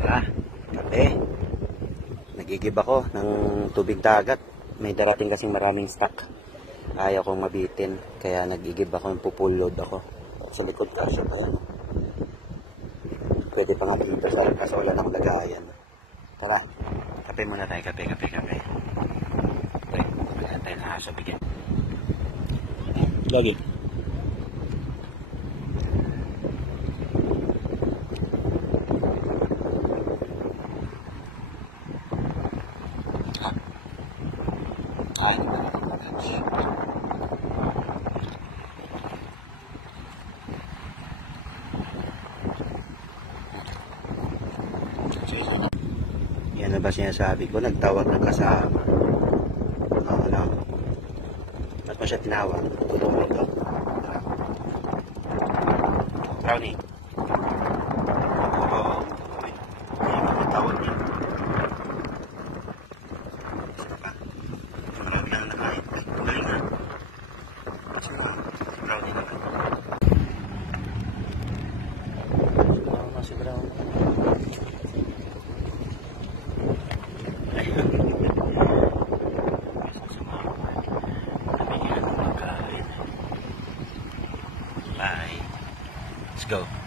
Tara, kape. Nagigib ako ng tubig dagat. May darating kasing maraming stock. Ayaw kong mabitin. Kaya nagigib ako ng pupulod ako. Sa likod kasya pa yan. Pwede pa nga dito sa kaso wala nang lagayan. Tara, kape muna tayo. Kape. Okay, maganda tayo na sa bigyan. Lagi. Ay, yan na ba sinasabi ko? Nagtawag ng kasama. Wala. Ba't mo siya tinawag? Tutulong ito. Brownie. Oo. Yan ang natawag niya. Marami ka na nakain. Ay, galing na. Si Brownie naman. Si Brownie. Bye. Let's go.